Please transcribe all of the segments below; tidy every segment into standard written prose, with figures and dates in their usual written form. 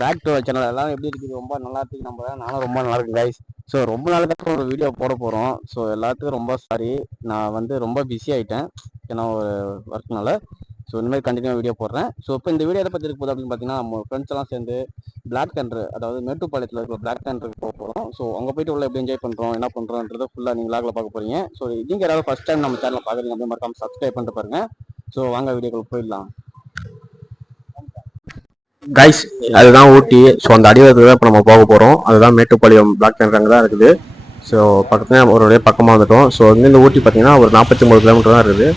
Back to channel. எல்லாம் எப்படி இருக்குது? ரொம்ப நல்லா இருக்கு. நானும் ரொம்ப நல்லா இருக்கு கைஸ். ஸோ ரொம்ப நாளுக்கு ஒரு வீடியோ போட போகிறோம். ஸோ எல்லாத்துக்கும் ரொம்ப சாரி, நான் வந்து ரொம்ப பிஸி ஆகிட்டேன் ஏன்னா ஒரு ஒர்க்னால. ஸோ இனிமேல் கண்டினியூ வீடியோ போடுறேன். ஸோ இப்போ இந்த வீடியோ எதை பற்றி இருக்க போகுது அப்படின்னு பார்த்தீங்கன்னா, நம்ம ஃப்ரெண்ட்ஸ் எல்லாம் சேர்ந்து பிளாக் தண்டர், அதாவது மேட்டுப்பாளையத்தில் இருக்கிற பிளாக் தண்டருக்கு போக போகிறோம். ஸோ அங்கே போயிட்டு உள்ள எப்படி என்ஜாய் பண்ணுறோம், என்ன பண்ணுறோன்றதை ஃபுல்லாக நீங்கள் லாகில் பார்க்க போகிறீங்க. ஸோ நீங்கள் யாராவது ஃபஸ்ட் டைம் நம்ம சேனலை பார்க்குறீங்க அப்படின்னு மறக்காம சப்ஸ்கிரைப் பண்ணிட்டு பாருங்க. ஸோ வாங்க வீடியோக்குள்ள போயிடலாம் கைஸ். அதுதான் ஊட்டி. ஸோ அந்த அடிவாரத்துக்கு தான் இப்போ நம்ம போக போகிறோம். அதுதான் மேட்டுப்பாளையம் பிளாக் தண்டர் அங்கே தான் இருக்குது. ஸோ பக்கத்துல ஒரு வழியாக பக்கமாக வந்துட்டோம். ஸோ இந்த ஊட்டி பார்த்தீங்கன்னா ஒரு 49 கிலோமீட்டர் தான் இருக்குது.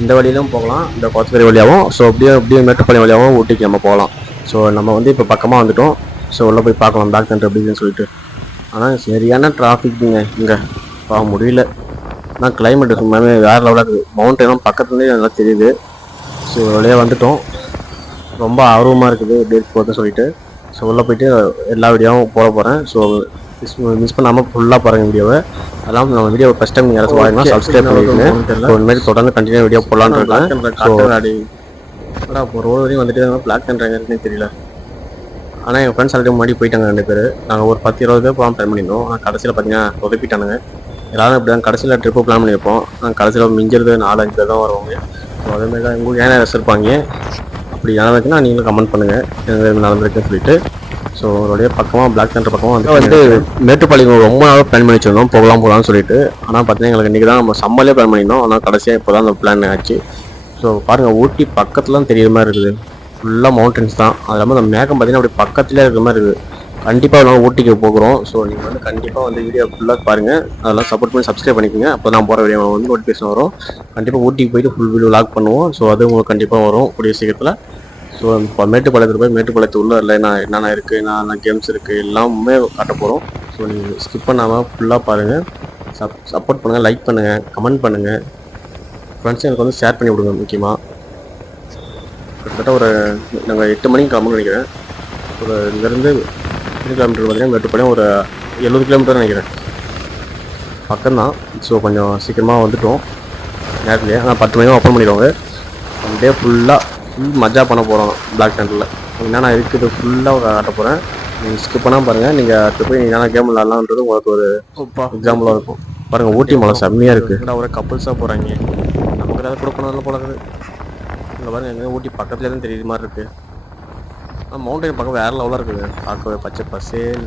இந்த வழியிலும் போகலாம், இந்த கோத்தகிரி வழியாகவும். ஸோ அப்படியே மேட்டுப்பாளையம் வழியாகவும் ஊட்டிக்கு நம்ம போகலாம். ஸோ நம்ம வந்து இப்போ பக்கமாக வந்துட்டோம். ஸோ உள்ளே போய் பார்க்கலாம் பிளாக் தண்டர் எப்படின்னு சொல்லிட்டு. ஆனால் சரியான டிராஃபிக்குங்க இங்கே, போக முடியல. ஆனால் கிளைமேட் சும்மாவே வேறு லெவலாக இருக்குது. மவுண்டனும் பக்கத்துலேயே நல்லா தெரியுது. ஸோ வழியாக வந்துட்டோம். ரொம்ப ஆர்வமாக இருக்குது எப்படி இருக்கு போதுன்னு சொல்லிட்டு. ஸோ உள்ளே போயிட்டு எல்லா வீடியோவும் போட போகிறேன். ஸோ மிஸ் பண்ணாமல் ஃபுல்லாக பாருங்கள் வீடியோவை. அதெல்லாம் நம்ம வீடியோ ஃபஸ்ட் டைம் நீங்கள் யாராவது வாங்கினா சப்ஸ்கிரைப் பண்ணிக்கோங்க. ஸோ இந்தமாதிரி தொடர்ந்து கண்டினியூ வீடியோ போடலான்னு இருக்கேன். ஸோ இப்போ ரோடு வரையும் வந்துட்டு பிளாக் தண்டர் எங்கே இருக்குன்னு தெரியல. ஆனால் என் ஃப்ரெண்ட்ஸ் ஆல்ரெடி முன்னாடி போயிட்டாங்க 2 பேர். நாங்கள் ஒரு 10-20 பேர் பிளான் பண்ணியிருந்தோம். ஆனால் கடைசியில் பார்த்தீங்கன்னா சொதப்பிட்டானுங்க. எல்லாரும் இப்படி தான் கடைசியில் ட்ரிப்பு பிளான் பண்ணியிருப்போம். கடைசியில் மிஞ்சிறது 4-5 பேர் தான் வருவாங்க. ஸோ அதேமாதிரி தான் உங்களுக்கு ஏன்னா ரசிச்சிருப்பாங்க. அப்படி நடந்துச்சுன்னா நீங்களும் கமெண்ட் பண்ணுங்கள் எந்த நடந்திருக்குன்னு சொல்லிட்டு. ஸோ அவருடைய பக்கமாக பிளாக் தண்டர் பக்கமாக வந்து மேட்டுப்பாளையம் ரொம்ப நாளாக பிளான் பண்ணி வச்சிருந்தோம் போகலாம்னு சொல்லிட்டு. ஆனால் பார்த்தீங்கன்னா எங்களுக்கு இன்றைக்கி தான் நம்ம சம்மர்லேயே பிளான் பண்ணியிருந்தோம். ஆனால் கடைசியாக இப்போ தான் அந்த பிளான் ஆச்சு. ஸோ பாருங்கள் ஊட்டி பக்கத்துலாம் தெரியுற மாதிரி இருக்குது. ஃபுல்லாக மவுண்டன்ஸ் தான். அது இல்லாமல் அந்த மேகம் பார்த்தீங்கன்னா அப்படி பக்கத்துலேயே இருக்கிற மாதிரி இருக்குது. கண்டிப்பாக நாங்கள் ஊட்டிக்கு போகிறோம். ஸோ நீங்கள் வந்து கண்டிப்பாக வந்து வீடியோ ஃபுல்லாக பாருங்கள். அதெல்லாம் சப்போர்ட் பண்ணி சப்ஸ்கிரைப் பண்ணிக்கோங்க. அப்போ நான் போகிற வீடியோ வந்து நோட்டிஃபிகேஷன் வரும். கண்டிப்பாக ஊட்டிக்கு போயிட்டு ஃபுல் வீடியோ லாக் பண்ணுவோம். ஸோ அது உங்களுக்கு கண்டிப்பாக வரும் கூடிய சீக்கிரத்தில். ஸோ இப்போ மேட்டுப்பாளையத்தில் போய் மேட்டுப்பாளையத்து உள்ள இல்லை என்னென்ன இருக்குது, என்னென்ன கேம்ஸ் இருக்குது எல்லாமே காட்ட போகிறோம். ஸோ நீங்கள் ஸ்கிப் பண்ணாமல் ஃபுல்லாக பாருங்கள். சப்போர்ட் பண்ணுங்கள், லைக் பண்ணுங்கள், கமெண்ட் பண்ணுங்கள். ஃப்ரெண்ட்ஸ் எனக்கு வந்து ஷேர் பண்ணி விடுங்க. முக்கியமாக கிட்டத்தட்ட ஒரு நாங்கள் 8 மணிக்கு கிளம்புன்னு நினைக்கிறேன். ஒரு இங்கேருந்து 3 கிலோமீட்டர் பார்த்தீங்கன்னா மேட்டுப்பாளையம் ஒரு 70 கிலோமீட்டர் நினைக்கிறேன். பக்கம்தான். ஸோ கொஞ்சம் சீக்கிரமாக வந்துவிட்டோம் நேரத்துலேயே. ஆனால் 10 மணிக்கு ஓப்பன் பண்ணிடுவாங்க. ஒன் டே ஃபுல் மஜா பண்ண போகிறோம் பிளாக் தண்டரில். என்னென்ன இருக்குது ஃபுல்லாக காட்ட போகிறேன். நீங்கள் ஸ்கிப் பண்ணால் பாருங்கள். நீங்கள் அடுத்து போய் என்னென்ன கேம் விளாட்லான்றது உங்களுக்கு ஒரு எக்ஸாம்பிளாக இருக்கும். பாருங்கள் ஊட்டி மலை செம்மையாக இருக்குது. ஒரு கப்புள்ஸாக போகிறாங்க. நமக்கு ஏதாவது கொடுக்கணும் போல இருக்குது. இங்கே பாருங்கள் எங்கே ஊட்டி பக்கத்துலேயே தான் தெரியுது மாதிரி இருக்குது. ஆனால் மவுண்டன் பக்கம் வேறு லெவலாக இருக்குது. பார்க்கவே பச்சை பசேன்னு.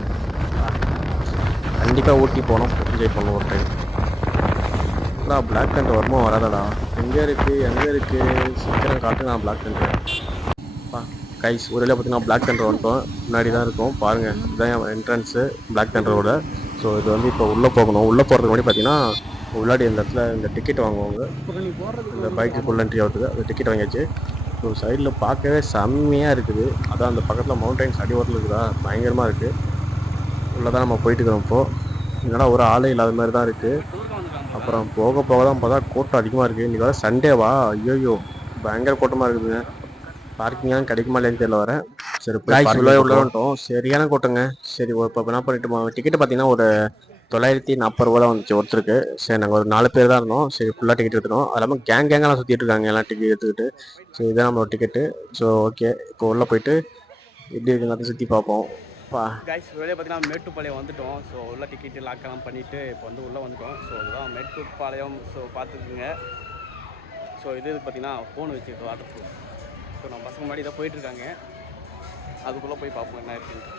கண்டிப்பாக ஊட்டி போகணும், என்ஜாய் பண்ணணும் ஒரு டைம். பிளாக் தண்டர் வருமா வராதடா? எங்கே இருக்குது சீக்கிரம் காட்டு. நான் பிளாக் தண்டர் கைஸ் ஒரு வழியாக பார்த்தீங்கன்னா பிளாக் தண்டர் வந்துட்டோம். முன்னாடி தான் இருக்கும் பாருங்கள். இதுதான் என் என்ட்ரன்ஸு பிளாக் தண்டரோட. ஸோ இது வந்து இப்போ உள்ளே போகணும். உள்ளே போகிறதுக்கு முன்னாடி பார்த்தீங்கன்னா உள்ளாடி இந்த இடத்துல இந்த டிக்கெட் வாங்குவாங்க. இந்த பைக்கு ஃபுல் என்ட்ரி ஆகுதுக்கு அந்த டிக்கெட் வாங்கியாச்சு. ஸோ சைடில் பார்க்கவே செம்மையாக இருக்குது. அதான் அந்த பக்கத்தில் மவுண்டைன்ஸ் அடிவாரத்தில் இருக்குதா, பயங்கரமாக இருக்குது. உள்ளே தான் நம்ம போயிட்டுருக்கோம். இப்போது என்னடா ஒரு ஆளே இல்லாத மாதிரி தான் இருக்குது. அப்புறம் போக தான் பார்த்தா கூட்டம் அதிகமாக இருக்குது. இன்றைக்கி வர சண்டேவா? ஐயோ பயங்கர கூட்டமாக இருக்குதுங்க. பார்க்கிங்லாம் கிடைக்குமா இல்லைன்னு தெரியல. வரேன் சரி உள்ளோம். சரியான கூட்டங்க. சரி இப்போ என்ன பண்ணிட்டு டிக்கெட்டு பார்த்தீங்கன்னா ஒரு 940 ரூபா தான் வந்துச்சு ஒருத்தருக்கு. சரி நாங்கள் ஒரு 4 பேர் தான் இருந்தோம். சரி ஃபுல்லாக டிக்கெட் எடுத்துட்டோம். அது இல்லாமல் கேங்கெல்லாம் சுற்றிட்டு இருக்காங்க எல்லாம் டிக்கெட் எடுத்துக்கிட்டு. ஸோ இதுதான் நம்மளோட டிக்கெட்டு. ஸோ ஓகே இப்போ உள்ளே போயிட்டு எப்படி இருக்குன்னு அதை சுற்றி பார்ப்போம். கைஸ் வெளியே பார்த்தீங்கன்னா மேட்டுப்பாளையம் வந்துட்டோம். ஸோ உள்ள டிக்கெட்டு லாக்கெல்லாம் பண்ணிவிட்டு இப்போ வந்து உள்ளே வந்துட்டோம். ஸோ இதுதான் மேட்டுப்பாளையம். ஸோ பார்த்துக்குங்க. ஸோ இது பார்த்தீங்கன்னா ஃபோன் வச்சுருக்கு வாட்டர் ப்ரூஃப். ஸோ நம்ம பசங்க முன்னாடி தான் போயிட்டுருக்காங்க. அதுக்குள்ளே போய் பார்ப்போம் என்ன இருக்குன்ட்டு.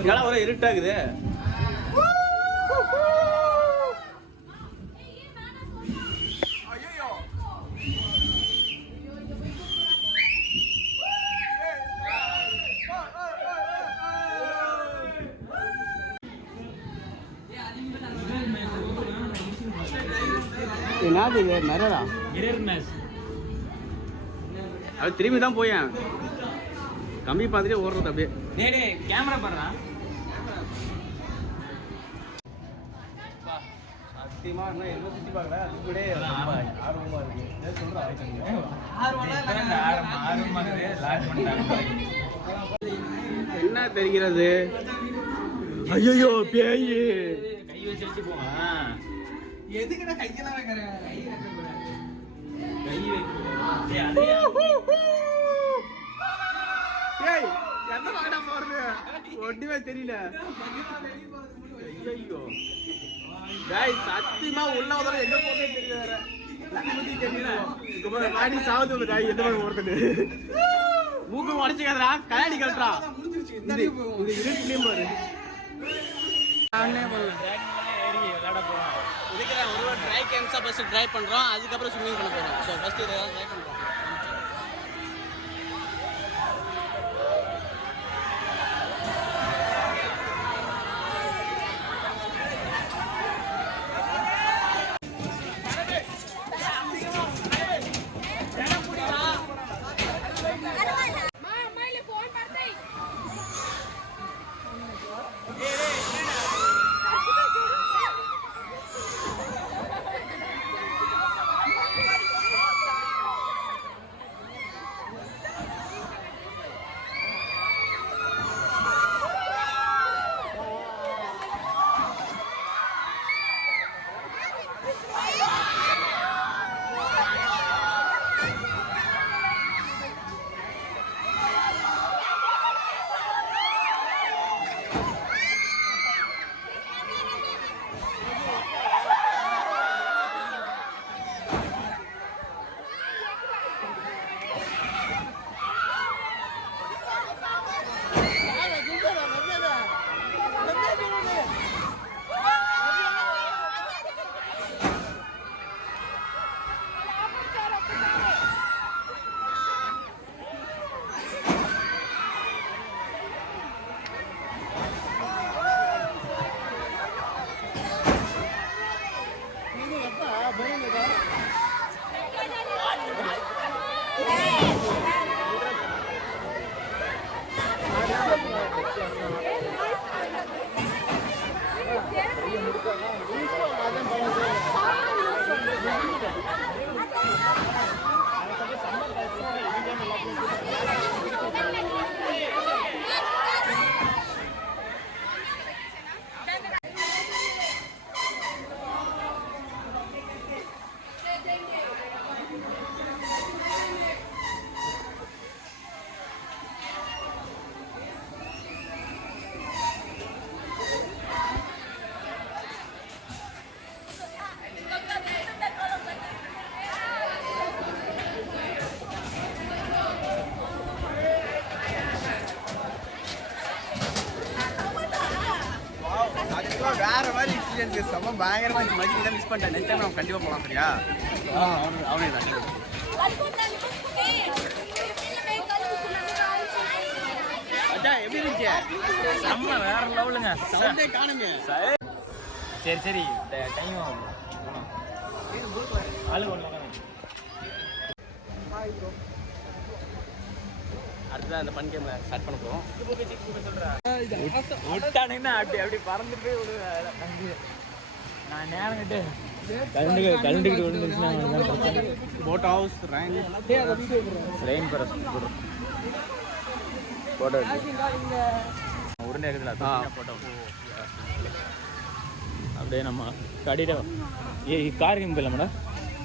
இதெல்லாம் ஒரு இருட்டாகுது. என்னது இது நிறையா அது திரும்பி தான் போயேன். கம்மி பார்த்துட்டே ஓடுறது அப்படியே. கேமரா பாடுறா சத்தியமாக இன்னும் எதுவும் சுற்றி பார்க்கல. அது கூட ஆர்வமாக இருக்கு. என்ன தெரிகிறது? ஐயோ பேய் கை வச்சு போங்க. எதுக்குடா கையெல்லாம் வைக்கிறேன்? ஏய் எந்த பக்கடா போறது? ஒண்ணுமே தெரியல. ஐயோ டேய் சத்தியமா உள்ள வர எங்க போறதே தெரியல வேற. புத்தி தெரியல. இங்க போற மாடி சாவுது டேய் எந்த பக்கம் போறது? மூக்கு உடைச்சுக்கறடா, கயாடி கல்றா. முடிஞ்சிருச்சு. இந்த இருட்டுலயே பாரு. நானே போறேன். டிராக்ல ஏறி விளையாட போறோம். இதுக்கு ஒரு ட்ரை கேம்ஸா ஃபர்ஸ்ட் ட்ரை பண்றோம். அதுக்கு அப்புறம் ஸ்விமிங் பண்ண போறோம். சோ ஃபர்ஸ்ட் இத ட்ரை பண்றோம். வேற மாதிரி எக்ஸ்பீரியன்ஸ் ரொம்ப பயங்கரமா இருந்துச்சு. மச்சி மிஸ் பண்ணிட்டேன். நெக்ஸ்ட் டைம் நம்ம கண்டிப்பா போலாம். சரியா? அவனே தான் அச்சா எப்படி இருந்துச்சு? செம்ம வேற லெவலுங்க. சவுண்டே காணுமே. சரி சரி டைம் ஆகும். ஆளு ஒண்ணு அடுத்ததான் அந்த பன் கேம்ல ஸ்டார்ட் பண்ண போறோம். விட்டானுங்கன்னா அப்படி அப்படி பறந்து போய் நான் நேரம் கிட்ட கலந்துக்கிட்டு போட் ஹவுஸ் ரெயின் பரஸ் போட்டோ உருண்டை இருக்குதுல போட்டோ அப்படியே நம்ம கடிட கார் கேம் போயிடலாம் மேடம்.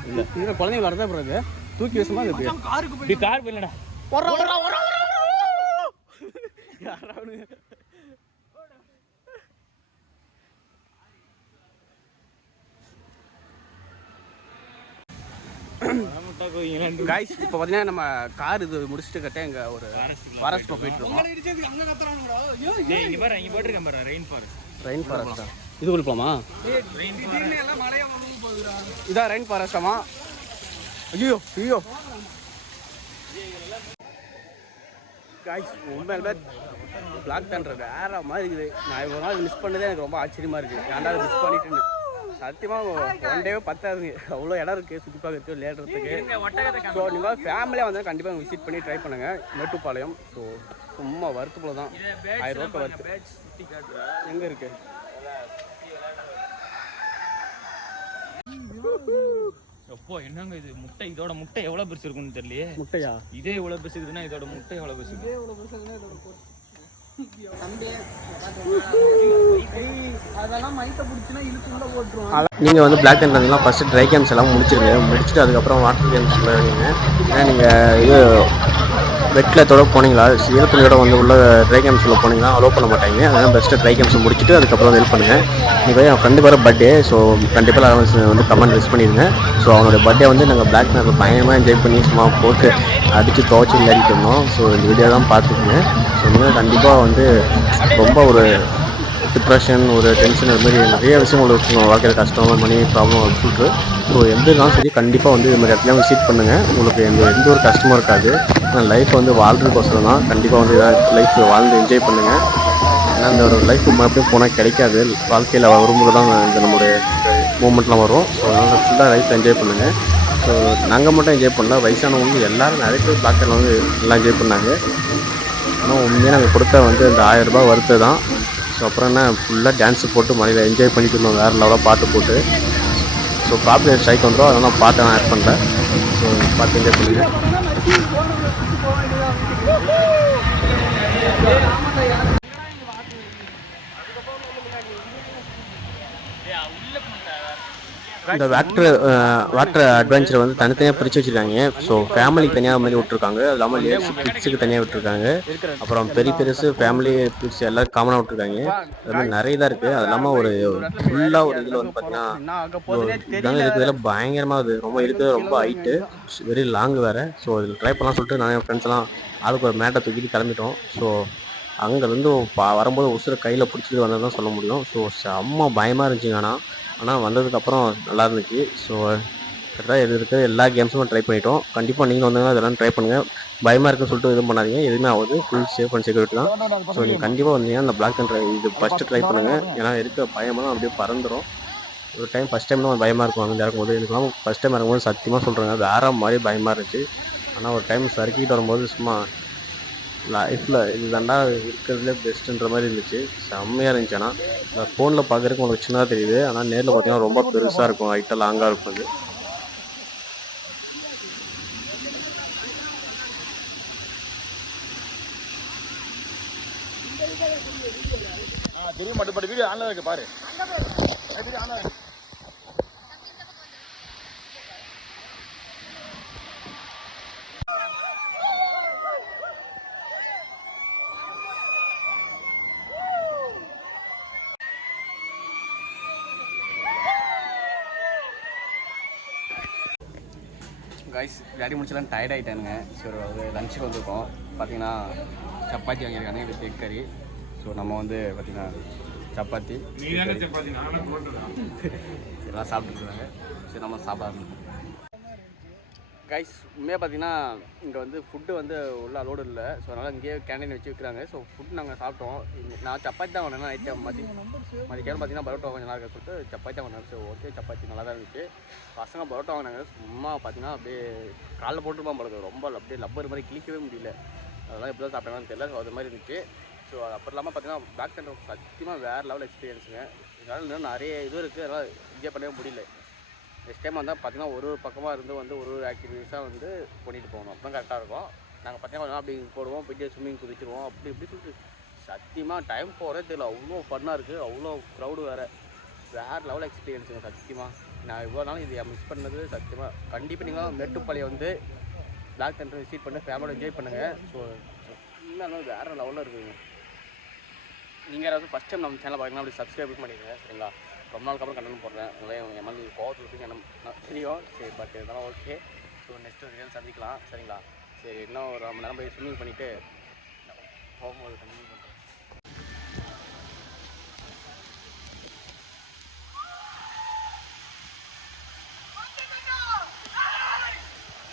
இல்லை இதில் குழந்தைங்க வரதான் போகிறது தூக்கி வசமா இப்படி கார் போயிடலடா. கைஸ் இப்போ பார்த்தீங்கன்னா நம்ம கார் இது முடிச்சுட்டு கட்ட எங்க ஒரு ஃபாரஸ்ட் போயிட்டு இருக்கோம். ரெயின் ஃபாரஸ்டா இது குளிப்போமா? இதான் ரெயின் ஃபாரஸ்டாமா? ஐயோ ஐயோ கைஸ் உண்மையிலுமே பிளாக் தண்டர் வேற மாதிரி இருக்குது. நான் இவ்வளோ நாள் மிஸ் பண்ணதே எனக்கு ரொம்ப ஆச்சரியமா இருக்குது. ஏன்டா மிஸ் பண்ணிட்டுன்னு சத்தியமாக ஒன் டேவே பத்தாதுங்க. அவ்வளோ இடம் இருக்குது சுற்றி பார்க்கறதுக்கு விளையாடுறதுக்கு. ஸோ நீங்கள் ஃபேமிலியாக வந்து கண்டிப்பாக விசிட் பண்ணி ட்ரை பண்ணுங்கள் மேட்டுப்பாளையம். ஸோ சும்மா வருத்து போல தான் 1000 ரூபாய் வருது. எங்கே இருக்கு? எப்போ என்னங்க இது முட்டை? இதோட முட்டை எவ்வளவு பெருசு இருக்குன்னு தெரியலையே. முட்டையா? இதே எவ்வளவு பெருசு இருக்குதுன்னா இதோட முட்டை எவ்வளவு பெருசு? அதெல்லாம் மைக்க பிடிச்சினா இழுத்து உள்ள போட்டுருவோம். நீங்கள் வந்து பிளாக் தண்டர்லாம் ஃபஸ்ட்டு ட்ரை கேம்ஸ் எல்லாம் முடிச்சிருங்க. முடிச்சுட்டு அதுக்கப்புறம் வாட்டர் கேம்ஸ் வருவீங்க. ஏன்னா நீங்கள் இது வெட்லத்தோட போனீங்களா ஈரத்துணியோட வந்து உள்ள ட்ரை கேம்ஸில் போனீங்கன்னா அலோவ் பண்ண மாட்டாங்க. அதனால் பெஸ்ட்டு ட்ரை கேம்ஸ் முடிச்சுட்டு அதுக்கப்புறம் வந்து ஹெல்ப் பண்ணுங்கள். இன்றைக்கி என் ஃப்ரெண்டுக்கு வர பர்த்டே. ஸோ கண்டிப்பாக வந்து கமெண்ட் விஷ் பண்ணிடுங்க. ஸோ அவனோட பர்த்டே வந்து நாங்கள் பிளாக் தண்டர் பயங்கரமாக என்ஜாய் பண்ணி சும்மா போட்டு அடித்து துவச்சி விளையாடிட்டு இருந்தோம். ஸோ இந்த வீடியோ தான் பார்த்துக்குங்க. ஸோ நீங்கள் கண்டிப்பாக வந்து ரொம்ப ஒரு டிப்ரெஷன் ஒரு டென்ஷன் அது மாதிரி நிறைய விஷயம் உங்களுக்கு வாழ்க்கையில் கஷ்டம் மணி ப்ராப்ளம் சொல்லிட்டு ஸோ எந்த இருந்தாலும் சரி கண்டிப்பாக வந்து இது மாதிரி இடத்துல விசிட் பண்ணுங்கள். உங்களுக்கு எந்த ஒரு கஷ்டமும் இருக்காது. ஆனால் லைஃப் வந்து வாழ்றதுக்கோசரம் தான். கண்டிப்பாக வந்து இதான் லைஃப் வாழ்ந்து என்ஜாய் பண்ணுங்கள். ஏன்னா இந்த ஒரு லைஃப் மறுபடியும் போனால் கிடைக்காது. வாழ்க்கையில் வரும்போது தான் இந்த நம்மளுடைய மூமெண்ட்லாம் வரும். ஸோ அதனால் ஃபுல்லாக லைஃப் என்ஜாய் பண்ணுங்கள். ஸோ நாங்கள் மட்டும் என்ஜாய் பண்ணல, வயசானவங்க எல்லோரும் நிறைய பேர் பிளாக்கில் வந்து எல்லாம் என்ஜாய் பண்ணாங்க. ஆனால் உண்மையாக நாங்கள் கொடுத்த வந்து இந்த 1000 ரூபாய் வறுத்து தான். ஸோ அப்புறம் என்ன ஃபுல்லாக டான்ஸு போட்டு மழையில் என்ஜாய் பண்ணிட்டு இருந்தோம் வேறு லெவலாக பாட்டு போட்டு. ஸோ காப்பி ஸ்ட்ரைக் வந்துடும், அதெல்லாம் பாட்டை நான் ஆட் பண்ணுறேன். ஸோ பார்த்து என்ஜாய் பண்ணுங்கள். இந்த வாட்டர் அட்வென்ச்சர் வந்து தனித்தனியாக பிரித்து வச்சுருக்காங்க. ஸோ ஃபேமிலிக்கு தனியாக மாதிரி விட்ருக்காங்க. அது இல்லாமல் லேடிஸ் கிட்ஸுக்கு தனியாக விட்டுருக்காங்க. அப்புறம் பெருசு ஃபேமிலி கிட்ஸ் எல்லோரும் காமனாக விட்ருக்காங்க. அது மாதிரி நிறைய இதாக இருக்குது. அது இல்லாமல் ஒரு ஃபுல்லாக ஒரு இதில் வந்து பார்த்தீங்கன்னா இதாங்க இருக்கிறதுல பயங்கரமாக இது ரொம்ப இருக்குது, ரொம்ப ஹைட்டு, வெரி லாங் வேறு. ஸோ இதில் ட்ரை பண்ணலாம் சொல்லிட்டு நான் என் ஃப்ரெண்ட்ஸ்லாம் அதுக்கு ஒரு மேட்டை தூக்கிட்டு கிளம்பிட்டோம். ஸோ அங்கேருந்து வரும்போது உசுரை கையில் பிடிச்சிட்டு வந்தது தான் சொல்ல முடியும். ஸோ செம்ம பயமாக இருந்துச்சுங்க. ஆனால் வந்ததுக்கப்புறம் நல்லா இருந்துச்சு. ஸோ கரெக்டாக இருக்கிற எல்லா கேம்ஸும் ட்ரை பண்ணிட்டோம். கண்டிப்பாக நீங்களும் வந்தீங்கன்னா அதெல்லாம் ட்ரை பண்ணுங்கள். பயமாக இருக்குன்னு சொல்லிட்டு எதுவும் பண்ணாதீங்க, எதுவுமே ஆகுது. ஃபுல் சேஃப் அண்ட் செக்யூரிட்டி தான். ஸோ நீங்கள் கண்டிப்பாக வந்தீங்கன்னா அந்த பிளாக் தண்டர் இது ஃபஸ்ட்டு ட்ரை பண்ணுங்கள். ஏன்னா இருக்கிற பயமெல்லாம் அப்படியே பறந்துடும். ஒரு டைம் ஃபஸ்ட் டைம் தான் பயமாக இருக்கும் அங்கே இறக்கும்போது. எனக்குலாம் ஃபஸ்ட் டைம் இறங்கும்போது சத்தியமாக சொல்கிறேங்க வேறு மாதிரி பயமாக இருந்துச்சு. ஆனால் ஒரு டைம் சறுக்கிட்டு வரும்போது சும்மா லைஃப்பில் இது தாண்டா இருக்கிறதுலே பெஸ்ட்டுன்ற மாதிரி இருந்துச்சு. செம்மையாக இருந்துச்சு. ஆனால் இந்த ஃபோனில் பார்க்குறதுக்கு உங்களுக்கு சின்னதாக தெரியுது, ஆனால் நேரில் பார்த்தீங்கன்னா ரொம்ப பெருசாக இருக்கும், ஹைட்டாக லாங்காக இருக்கும். அது தெரிய மாட்டேன். வீடியோ ஆன்லைன் இருக்கு பாரு. கைஸ் விளையாடி முடிச்சலாம் டயர்ட் ஆகிட்டானுங்க. ஸோ லஞ்சுக்கு வந்திருக்கோம். பார்த்தீங்கன்னா சப்பாத்தி வாங்கியிருக்காங்க வித் எக் கறி. ஸோ நம்ம வந்து பார்த்தீங்கன்னா சப்பாத்தி எல்லாம் சாப்பிட்டுருக்காங்க. சரி நம்ம சாப்பிட கைஸ் உண்மையாக பார்த்தீங்கன்னா இங்கே வந்து ஃபுட்டு வந்து உள்ள அலோடு இல்லை. ஸோ அதனால் இங்கேயே கேண்டீன் வச்சு விற்கிறாங்க. ஸோ ஃபுட் நாங்கள் சாப்பிட்டோம். நான் சப்பாத்தி தான் வாங்கினேன் ஐட்டம் மதியம் பார்த்தீங்கன்னா பரோட்டா கொஞ்சம் நல்லா இருக்க சொல்லிட்டு சப்பாத்தி தான் வாங்கினேன். ஸோ ஓகே சப்பாத்தி நல்லா தான் இருந்துச்சு. பசங்க பரோட்டா வாங்கினாங்க. சும்மா பார்த்தீங்கன்னா அப்படியே காலில் போட்டுருப்பான் பழக்கம், ரொம்ப அப்படியே லப்பர் மாதிரி கிழிக்கவே முடியல. அதெல்லாம் எப்படி தான் சாப்பிட்டாங்கன்னு தெரியல. ஸோ அது மாதிரி இருந்துச்சு. ஸோ அப்புறம் இல்லாமல் பார்த்தீங்கன்னா பிளாக் தண்டர் சத்தியமாக வேறு லெவல் எக்ஸ்பீரியன்ஸுங்க. இதனால் இன்னும் நிறைய இது இருக்குது, அதனால் என்ஜாய் பண்ணவே முடியல. நெக்ஸ்ட் டைம் வந்தால் பார்த்தீங்கன்னா ஒரு பக்கமாக இருந்து வந்து ஒரு ஆக்டிவிட்டீஸாக வந்து பண்ணிட்டு போகணும். அப்போ தான் கரெக்டாக இருக்கும். நாங்கள் பார்த்தீங்கன்னா அப்படி போடுவோம், போய்ட்டு ஸ்விம்மிங் குதிச்சிடுவோம், அப்படி இப்படி சொல்லிட்டு சத்தியமாக டைம் போகிறதே தெரியல. அவ்வளோ ஃபன்னாக இருக்குது, அவ்வளோ க்ரௌடு வேறு லெவல் எக்ஸ்பீரியன்ஸுங்க. சத்தியமாக நான் இவ்வளோ நாளும் இதை மிஸ் பண்ணது சத்தியமாக. கண்டிப்பாக நீங்களும் மேட்டுப்பாளையம் வந்து பிளாக் தண்டர் விசிட் பண்ணி ஃபேமிலியோட என்ஜாய் பண்ணுங்கள். ஸோ இன்னும் வேறு லெவலில் இருக்குதுங்க. நீங்கள் யாராவது ஃபஸ்ட் டைம் நம்ம சேனல் பார்த்தீங்கன்னா அப்படி சப்ஸ்கிரைப் பண்ணிடுங்க சரிங்களா. ரொம்ப நாளுக்கு அப்புறம் கண்டென்ட் போடுறேன். உங்களே என் மாதிரி கோவத்தில் இருக்குது என்ன தெரியும். சரி பட் இருந்தாலும் ஓகே. ஸோ நெக்ஸ்ட் ஒரு வீடியோ சந்திக்கலாம் சரிங்களா. சரி இன்னும் ஒரு 1 மணி நேரம் போய் ஸ்விம்மிங் பண்ணிவிட்டு போகும்போது கண்டினியூ பண்ணுறேன்.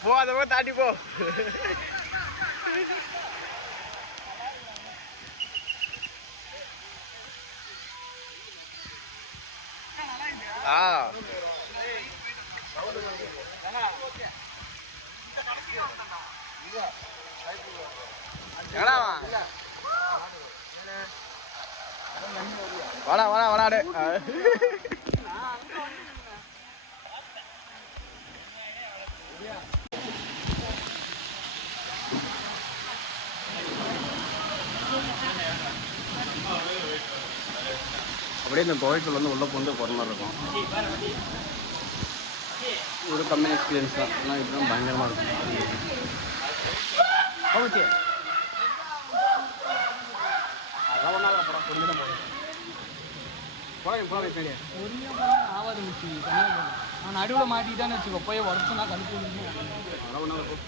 போ அதை போய் தாண்டி போ. வாடா வாடா வாடா. அப்படியே இந்த கோவைக்குள்ள வந்து உள்ளே போந்து போகிற மாதிரி இருக்கும். ஒரு கம்மி எக்ஸ்பீரியன்ஸ் தான், ஆனால் இதுதான் பயங்கரமாக இருக்கும். ஓகே அதெல்லாம் ஒன்றாக படம் பொறுமை தான் போகிறேன். போகிறேன் சரி ஆவாது மிச்சி நான் நடுவில் மாட்டிட்டான்னு வச்சுக்கோ, போய் உடச்சுனா கழுப்பு அதெல்லாம் ஒன்றாக இருக்கும்.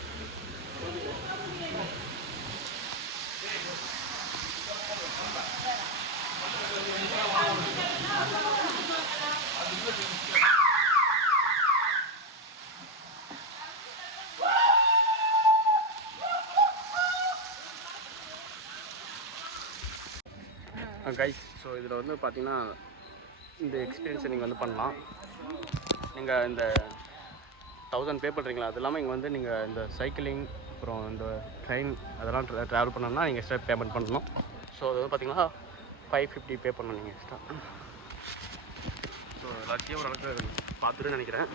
கைஸ், ஸோ இதில் வந்து பார்த்தீங்கன்னா இந்த எக்ஸ்பீரியன்ஸை நீங்கள் வந்து பண்ணலாம். நீங்கள் இந்த 1000 பே பண்ணுறீங்களா, அது இல்லாமல் இங்கே வந்து நீங்கள் இந்த சைக்கிளிங் அப்புறம் இந்த ட்ரெயின் அதெல்லாம் ட்ராவல் பண்ணணும்னா நீங்கள் எக்ஸ்ட்ரா பேமெண்ட் பண்ணணும். ஸோ அது வந்து பார்த்தீங்கன்னா 550 பே பண்ணணும் நீங்கள் எக்ஸ்ட்ரா. ஸோ எல்லாத்தையும் ஓரளவுக்கு பார்த்துட்டு நினைக்கிறேன்.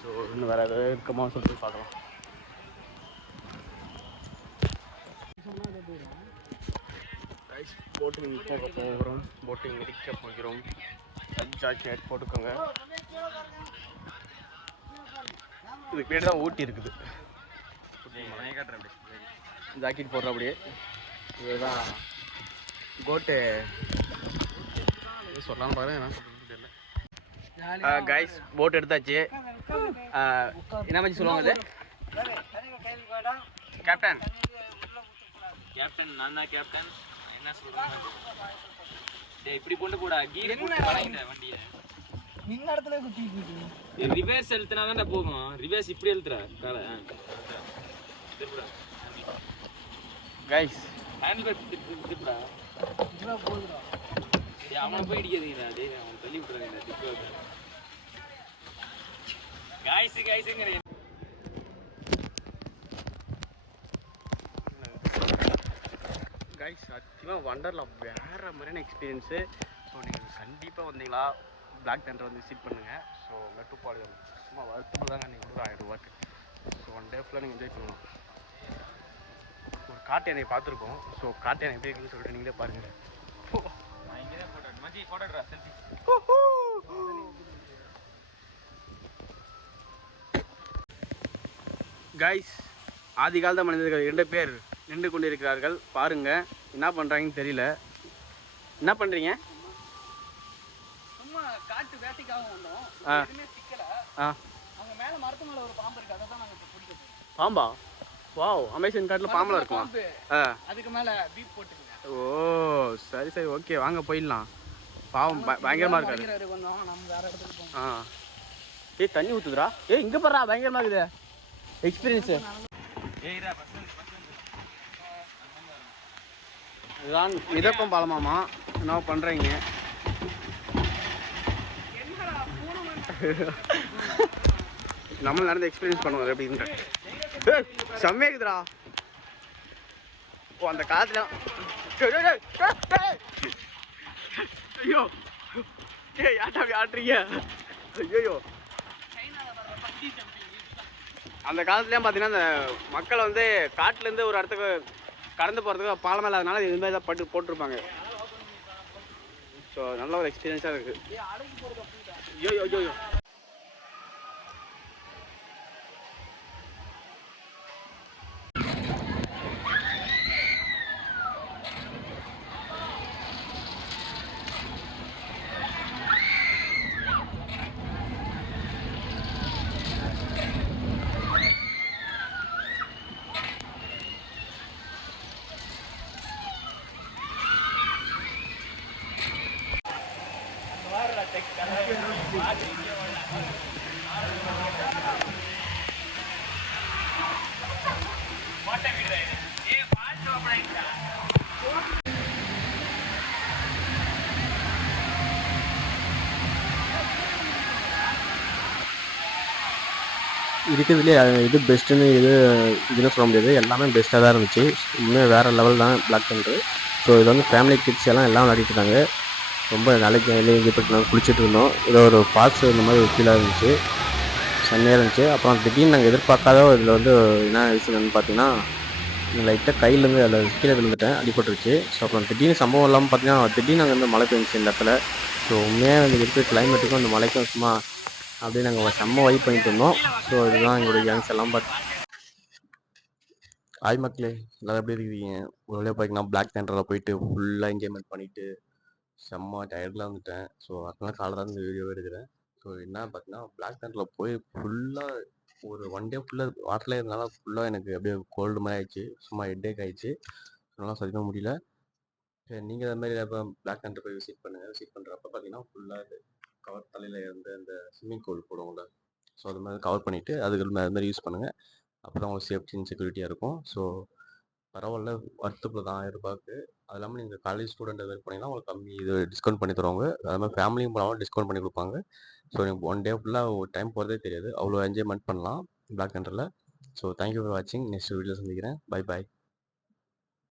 ஸோ இன்னும் வேறு எதாவது இருக்குமா சொல்லிட்டு பார்க்கலாம். போட்டிங் போக போகிறோம், போட்டிங் மிதிக்க போகிறோம். ஜாக்கெட் போட்டுக்கோங்க. இதுக்கு பேர் தான் ஊட்டி இருக்குது. ஜாக்கெட் போடுற அப்படியே இதுதான் கோட்டு சொல்லலாம் பாருங்க. என்ன சொல்றது தெரியல. கைஸ் போட் எடுத்தாச்சு. என்ன மாதிரி சொல்லுவாங்க அது? கேப்டன் கேப்டன் நான் தான் கேப்டன். என்ன சொல்றாங்க? டேய் இப்படி கொண்டு போடா, கீர் போட்டு வளைங்க வண்டியை. நின்ன இடத்துல குத்திட்டு ரிவர்ஸ் எழுத்துனா தான் போகும். ரிவர்ஸ் இப்படி எழுத்துற கால. கைஸ் ஹேண்டில் பேக் திப்புடா. இதுல போடுடா. டேய் அவன போய் இடிக்காதீங்கடா. டேய் அவன் தள்ளி விட்டுறாதீங்கடா திப்புடா. கைஸ்ங்கற கைஸ் சத்தியமாக வண்டர்லா வேறு மாதிரியான எக்ஸ்பீரியன்ஸு. ஸோ நீங்கள் கண்டிப்பாக வந்தீங்களா பிளாக் தண்டர் வந்து விசிட் பண்ணுங்கள். ஸோ மெட்ரோபாலியன் சும்மா வருத்தமாக தாங்க நீங்கள் கொடுக்குற 1000 ரூபாய்க்கு. ஸோ 1 டே ஃபுல்லாக நீங்கள் என்ஜாய் பண்ணலாம். ஒரு காட்டு யானையை பார்த்துருக்கோம். ஸோ காட்டு யானை எப்படி இருக்குன்னு சொல்லிட்டு நீங்களே பாருங்கள். நான் இங்கே தான் போட்டோ மச்சி போட்டோடா செல்ஃபி. கைஸ் ஆதி காலத்த மனிதர்கள் 2 பேர் நின்று கொண்டிருக்கிறார்கள். பாருங்க என்ன பண்ணுறாங்கன்னு தெரியல. என்ன பண்ணுறீங்க? சும்மா காட்டு வேட்டைக்காக வந்தோம். எதுமே சிக்கல. அவங்க மேல மரத்து மேல ஒரு பாம்பு இருக்கு. அத தான் நாங்க பிடிக்க போறோம். பாம்பா? வாவ், அமேசான் காட்டுல பாம்பலாம் இருக்குமா? அதுக்கு மேல பீப் போட்டுங்க. ஓ சரி சரி ஓகே, வாங்க போயிடலாம். பாவம் பயங்கரமா இருக்காரு. கொஞ்சம் நம்ம வேற இடத்துக்கு போவோம். ஏய் தண்ணி ஊத்துதுடா. ஏய் இங்க பாறா பயங்கரமா இருக்குது எக்ஸ்பீரியன்ஸ். ஏய்டா இதுதான் மிதப்பம் பாலமாமா. என்ன பண்றீங்க? நம்ம நடந்த எக்ஸ்பீரியன்ஸ் பண்ணுவோம் எப்படின்ற. செம்மையா இருக்குதுடா. ஓ அந்த காலத்துல ஐயோ ஏய் யாட்டா ஆடுறீங்க? ஐயோ அந்த காலத்துலேயும் பார்த்தீங்கன்னா அந்த மக்களை வந்து காட்டிலேருந்து ஒரு இடத்துக்கு கடந்து போகிறதுக்கு பாலம் இல்லாதனால இது மாதிரி தான் போட்டிருப்பாங்க. ஸோ நல்ல ஒரு எக்ஸ்பீரியன்ஸாக இருக்குது. ஐயோ ஐயோ ஐயோ இருக்கிறதுலே இது பெஸ்ட்டுன்னு இதுன்னு சொல்ல முடியாது. எல்லாமே பெஸ்ட்டாக தான் இருந்துச்சு. உண்மையாக வேறு லெவல் தான் பிளாக் தண்டர். ஸோ இது வந்து ஃபேமிலி கிட்ஸ் எல்லாம் விளையாடிட்டு இருந்தாங்க. ரொம்ப நாளைக்கு என்ஜாய் பண்ணிட்டு நாங்கள் குளிச்சுட்டு இருந்தோம். இது ஒரு ஃபால்ஸ் இந்த மாதிரி ஒரு ஃபீலாக இருந்துச்சு, செம்மையாக இருந்துச்சு. அப்புறம் திடீர்னு நாங்கள் எதிர்பார்க்காத இதில் வந்து என்ன விஷயம்னு பார்த்தீங்கன்னா லைட்டாக கையிலேருந்து அதில் கீழே விழுந்துட்டேன், அடிபட்டுருச்சு. ஸோ அப்புறம் திடீர்னு சம்பவம் இல்லாமல் பார்த்தீங்கன்னா திடீர்னு அங்கே வந்து மழை பெஞ்சிச்சு இந்த இடத்துல. ஸோ உண்மையாக வந்து இருக்கிற கிளைமேட்டுக்கும் அந்த மழைக்கும் சும்மா அப்படியே நாங்கள் செம்ம வைப் பண்ணிட்டு இருந்தோம். ஸோ இதுதான் எங்களுடைய கேங்ஸ் எல்லாம் ஹாய் மக்களே, எல்லாரும் எப்படி இருக்கீங்க? ஒரு வழியாக பார்த்தீங்கன்னா பிளாக் தண்டரில் போயிட்டு ஃபுல்லாக என்ஜாய்மெண்ட் பண்ணிவிட்டு செம்ம டயர்டில் வந்துட்டேன். ஸோ அதனால காலையில் தான் இந்த வீடியோவே எடுக்கிறேன். ஸோ என்ன பார்த்தீங்கன்னா பிளாக் தண்டரில் போய் ஃபுல்லாக ஒரு ஒன் டே ஃபுல்லாக வாட்டரில் இருந்தனால ஃபுல்லாக எனக்கு அப்படியே கோல்டு மாதிரி ஆயிடுச்சு, சும்மா ஹெட்டேக் ஆயிடுச்சு. அதனால சதிக்க முடியல. சரி, நீங்கள் அது மாதிரி எப்போ பிளாக் தண்டர் போய் விசிட் பண்ணுங்கள். விசிட் பண்ணுறப்ப பார்த்தீங்கன்னா ஃபுல்லாக கவர் தலையில் இருந்து அந்த ஸ்விம்மிங் பூல் போடுவோம்ல, ஸோ அது மாதிரி கவர் பண்ணிவிட்டு அது மாதிரி யூஸ் பண்ணுங்கள். அப்போ தான் உங்களுக்கு சேஃப்டி அண்ட் செக்யூரிட்டியாக இருக்கும். ஸோ பரவாயில்ல, வருத்தப்படுது 1000 ரூபாய்க்கு. அது இல்லாமல் நீங்கள் காலேஜ் ஸ்டூடெண்ட் அது மாதிரி போனீங்கன்னா உங்களுக்கு கம்மி இது டிஸ்கவுண்ட் பண்ணி தருவாங்க. அது மாதிரி ஃபேமிலியும் போனாலும் டிஸ்கவுண்ட் பண்ணி கொடுப்பாங்க. ஸோ நீங்கள் ஒன் டே ஃபுல்லாக டைம் போகிறதே தெரியாது, அவ்வளோ என்ஜாய்மெண்ட் பண்ணலாம் பிளாக் தண்டரில். ஸோ தேங்க்யூ ஃபார் வாட்சிங். நெக்ஸ்ட் வீடியோ சந்திக்கிறேன். Bye bye.